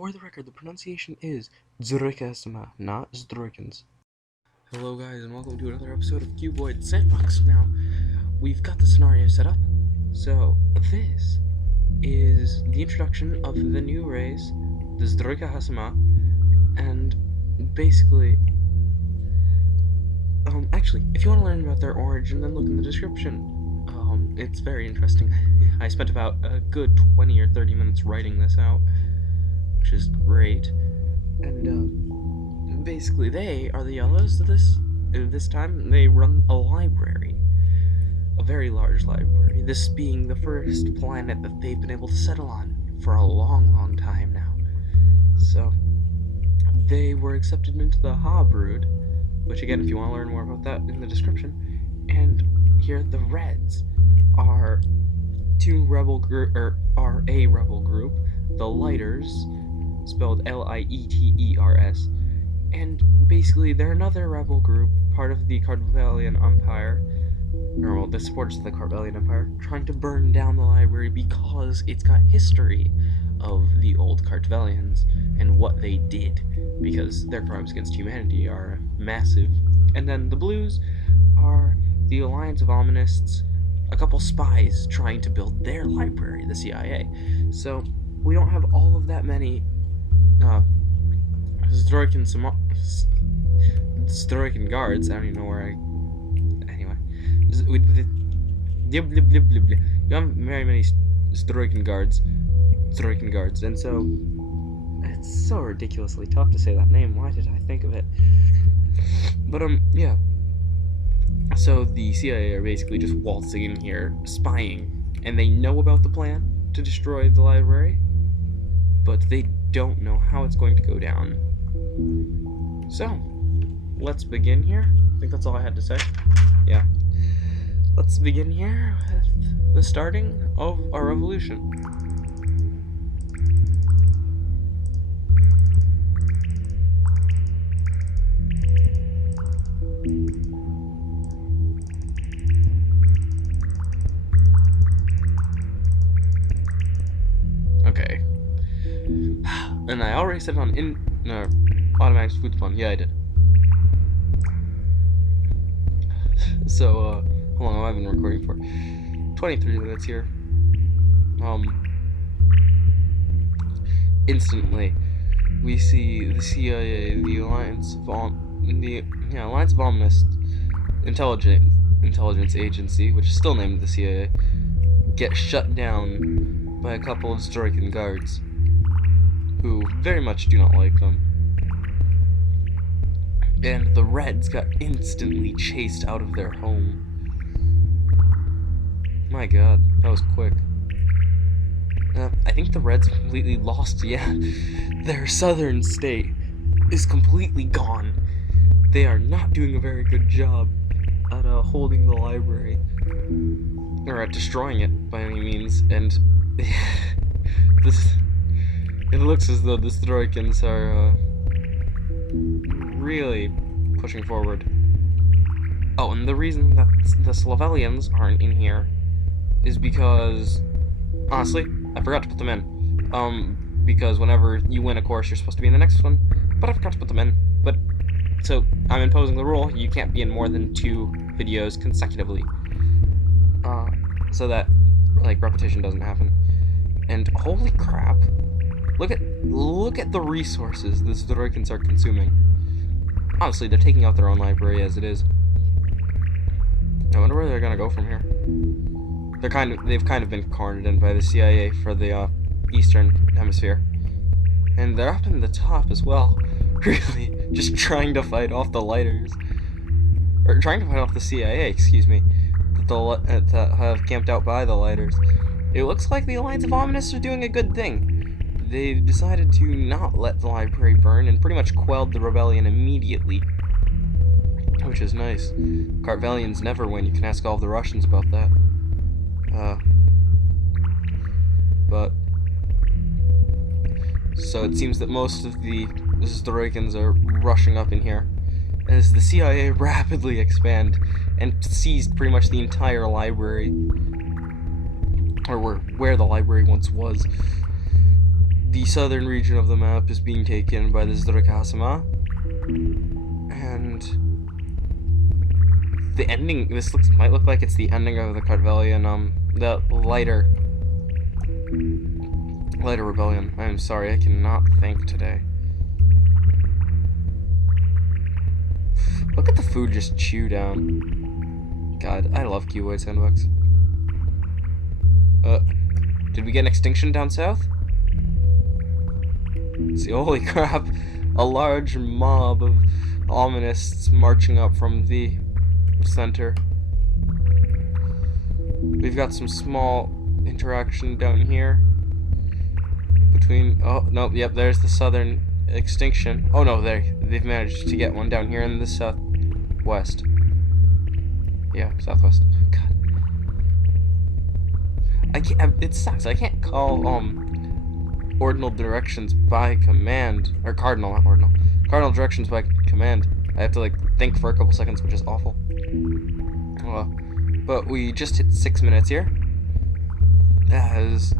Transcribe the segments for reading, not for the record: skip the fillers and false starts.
for the record, the pronunciation is Dzuroikaha Sama, not Zdroikans. Hello guys, and welcome to another episode of Cuboid Sandbox. Now, we've got the scenario set up. So, this is the introduction of the new race, the Zdroika'el Sama, and basically, actually, if you want to learn about their origin, then look in the description. It's very interesting. I spent about a good 20 or 30 minutes writing this out, which is great. And basically, they are the yellows. This time, they run a library, a very large library. This being the first planet that they've been able to settle on for a long, long time now. So, they were accepted into the Ha brood, which again, if you want to learn more about that, in the description. And here, the Reds are a rebel group, the Lighters, spelled Lieters, and basically they're another rebel group, part of the Cartvellian Empire, or well, the supporters of the Cartvellian Empire, trying to burn down the library because it's got history of the old Cartvellians and what they did, because their crimes against humanity are massive. And then the Blues are the Alliance of Omnists, a couple spies trying to build their library, the CIA. So we don't have all of that many Zdroikan guards. I don't even know where anyway. You don't have very many Zdroikan guards, and so it's so ridiculously tough to say that name. Why did I think of it? But yeah. So the CIA are basically just waltzing in here, spying, and they know about the plan to destroy the library, but they don't know how it's going to go down. So, let's begin here. I think that's all I had to say. Yeah. Let's begin here with the starting of our revolution. Okay. And I already said it on automatic food spawn. Yeah, I did. So, how long have I been recording for? 23 minutes here. Instantly, we see the CIA, the Alliance of Omnist Intelligence Agency, which is still named the CIA, get shut down by a couple of Zdroikan guards, who very much do not like them. And the Reds got instantly chased out of their home. My god, that was quick. I think the Reds completely lost, yeah. Their southern state is completely gone. They are not doing a very good job at holding the library, or at destroying it by any means, and it looks as though the Zdroikans are really pushing forward. Oh, and the reason that the Slavellians aren't in here is because, honestly, I forgot to put them in. Because whenever you win a course, you're supposed to be in the next one, but I forgot to put them in. But, so, I'm imposing the rule, you can't be in more than 2 videos consecutively. So that, like, repetition doesn't happen. And holy crap, look at the resources the Zdroikans are consuming. Honestly, they're taking out their own library as it is. I wonder where they're gonna go from here. They've kind of been cornered in by the CIA for the Eastern Hemisphere, and they're up in the top as well. Really, just trying to fight off the Lighters, or trying to fight off the CIA. Excuse me, that have camped out by the Lighters. It looks like the Alliance of Omnists are doing a good thing. They've decided to not let the library burn and pretty much quelled the rebellion immediately, which is nice. Cartvellians never win. You can ask all the Russians about that. But so it seems that most of the Zdroikans are rushing up in here as the CIA rapidly expand and seized pretty much the entire library, or where the library once was. the southern region of the map is being taken by the Dzuroikaha Sama, and the ending. This might look like it's the ending of the Kartvelian, the lighter rebellion. I'm sorry, I cannot think today. Look at the food just chew down. God, I love Cuboid Sandbox. Did we get an extinction down south? See, holy crap, a large mob of omnists marching up from the center. We've got some small interaction down here between, oh, no, yep, there's the southern extinction. Oh no, they've managed to get one down here in the southwest. Yeah, southwest. God. It sucks. I can't call ordinal directions by command, or cardinal, not ordinal. Cardinal directions by command. I have to like think for a couple seconds, which is awful. But we just hit 6 minutes here, as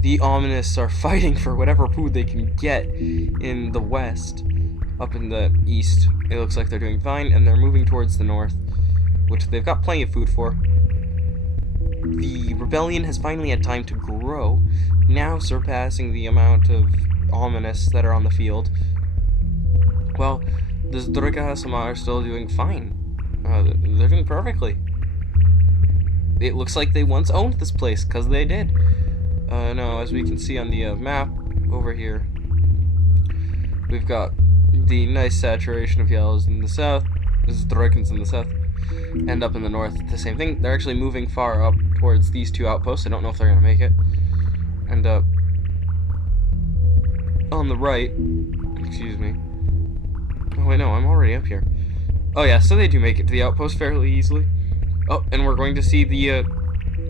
the omnists are fighting for whatever food they can get in the west. Up in the east, it looks like they're doing fine, and they're moving towards the north, which they've got plenty of food for. The rebellion has finally had time to grow, now surpassing the amount of omnists that are on the field. Well, the Zdroika'el Sama are still doing fine. They're doing perfectly. It looks like they once owned this place, because they did. No, as we can see on the map over here, we've got the nice saturation of yellows in the south, this is Zdroikans in the south, and up in the north, the same thing. They're actually moving far up towards these two outposts. I don't know if they're going to make it. And on the right, excuse me. Oh wait, no, I'm already up here. Oh yeah, so they do make it to the outpost fairly easily. Oh, and we're going to see the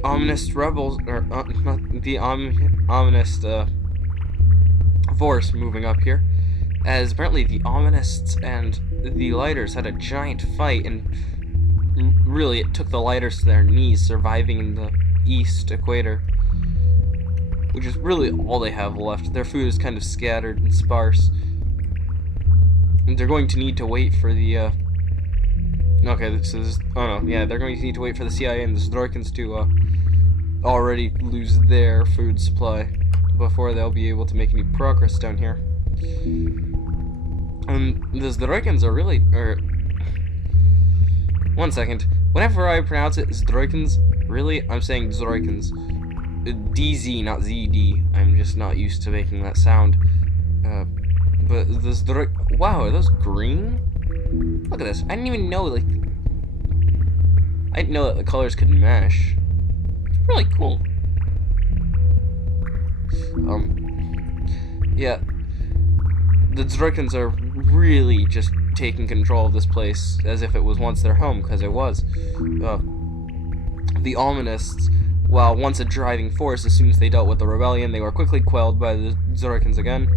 ominous rebels, or not the ominous force moving up here, as apparently the omnists and the lighters had a giant fight, and really it took the lighters to their knees, surviving in the east equator, which is really all they have left. Their food is kind of scattered and sparse, and they're going to need to wait for the okay, this is, oh no, yeah, they're going to need to wait for the CIA and the Zdroikans to already lose their food supply before they'll be able to make any progress down here. And the Zdroikans are really, one second, whenever I pronounce it Zdroikans, really, I'm saying Dzroikans. DZ, not ZD. I'm just not used to making that sound. But the Zdroik, wow, are those green? Look at this. I didn't even know, like, I didn't know that the colors could mesh. It's really cool. Yeah. The Zdroikans are really just taking control of this place as if it was once their home, because it was. The Omnists, while once a driving force, as soon as they dealt with the rebellion, they were quickly quelled by the Zdroikans again,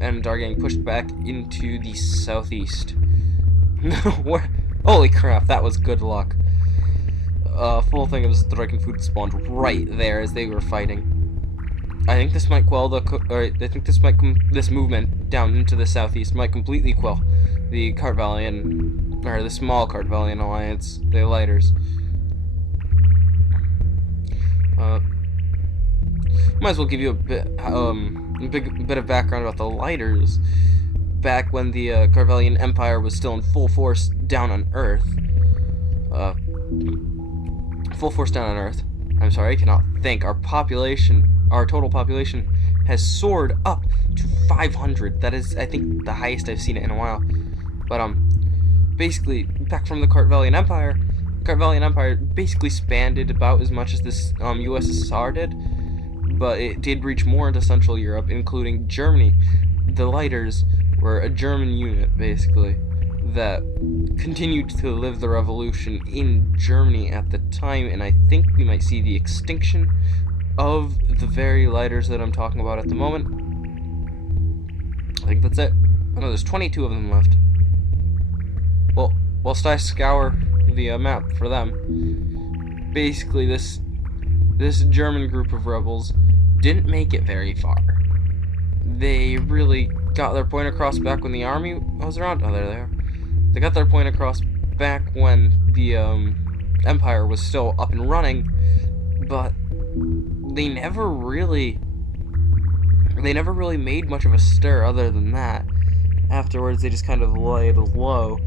and are getting pushed back into the southeast. Holy crap, that was good luck. Full thing of Zdroikan food spawned right there as they were fighting. I think this might quell the, I think this movement down into the southeast might completely quell the Kartvelian, or the small Kartvelian Alliance, the lighters. Might as well give you a bit of background about the lighters. Back when the Kartvelian Empire was still in full force down on Earth. I'm sorry, I cannot think. Our total population has soared up to 500. That is, I think, the highest I've seen it in a while. But, basically, back from the Kartvelian Empire basically expanded about as much as this, USSR did. But it did reach more into Central Europe, including Germany. The lighters were a German unit, basically, that continued to live the revolution in Germany at the time, and I think we might see the extinction of the very lighters that I'm talking about at the moment. I think that's it. Oh no, there's 22 of them left. Well, whilst I scour the map for them, basically this German group of rebels didn't make it very far. they really got their point across back when the army was around. Oh, there they are. They got their point across back when the Empire was still up and running, but they never really made much of a stir other than that. Afterwards, they just kind of laid low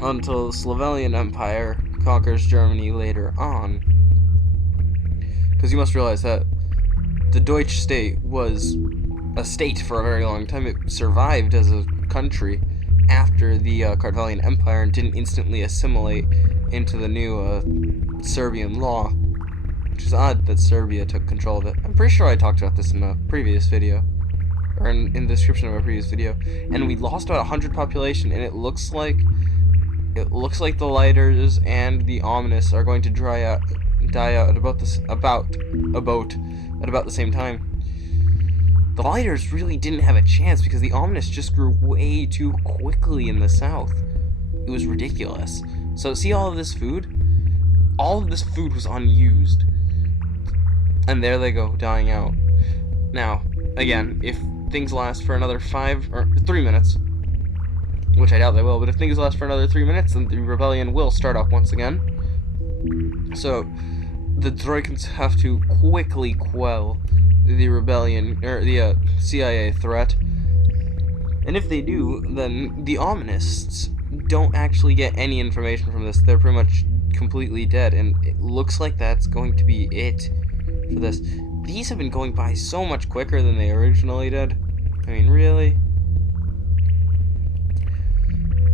until the Slavellian Empire conquers Germany later on. Because you must realize that the Deutsche state was a state for a very long time. It survived as a country after the Kartvelian Empire and didn't instantly assimilate into the new Serbian law, which is odd that Serbia took control of it. I'm pretty sure I talked about this in a previous video, or in the description of a previous video, and we lost about 100 population, and it looks like the lighters and the ominous are going to die out at about the same time. The lighters really didn't have a chance because the ominous just grew way too quickly in the south. It was ridiculous. So see all of this food? All of this food was unused. And there they go, dying out. Now, again, if things last for another 5 or 3 minutes, which I doubt they will, but if things last for another 3 minutes, then the rebellion will start up once again. So the Dzroikans have to quickly quell the rebellion, or the CIA threat. And if they do, then the Omnists don't actually get any information from this. They're pretty much completely dead, and it looks like that's going to be it for this. These have been going by so much quicker than they originally did. I mean, really?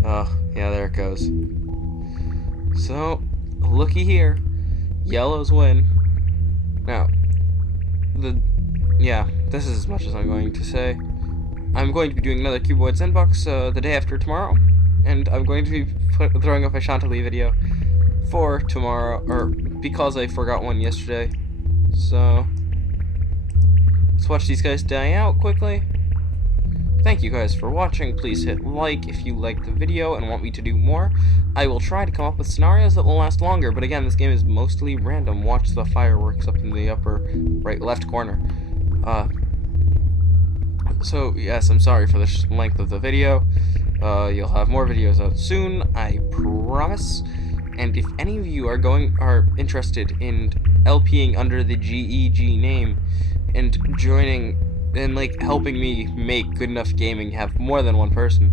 Oh, yeah, there it goes. So, looky here. Yellows win. Now, this is as much as I'm going to say. I'm going to be doing another Cuboid Sandbox the day after tomorrow, and I'm going to be throwing up a Chantilly video for tomorrow, or because I forgot one yesterday. So, let's watch these guys die out quickly. Thank you guys for watching. Please hit like if you liked the video and want me to do more. I will try to come up with scenarios that will last longer, but again, this game is mostly random. Watch the fireworks up in the upper right left corner. So yes, I'm sorry for the length of the video. You'll have more videos out soon, I promise. And if any of you are interested in LPing under the GEG name and joining and helping me make Good Enough Gaming have more than one person,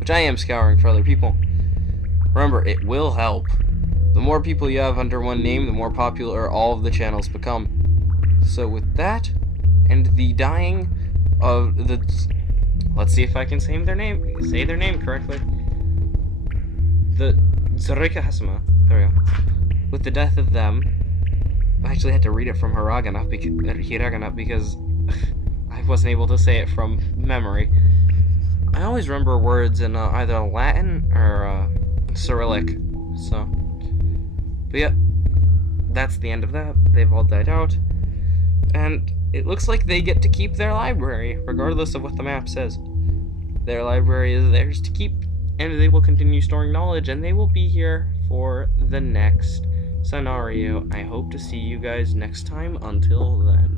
which I am scouring for other people, remember, it will help. The more people you have under one name, the more popular all of the channels become. So with that, and the dying of the... Let's see if I can say their name correctly. The Dzuroikaha Sama. There we go. With the death of them, I actually had to read it from hiragana because I wasn't able to say it from memory. I always remember words in either Latin or Cyrillic. So, but yeah, that's the end of that. They've all died out, and it looks like they get to keep their library, regardless of what the map says. Their library is theirs to keep, and they will continue storing knowledge, and they will be here for the next scenario. I hope to see you guys next time. Until then.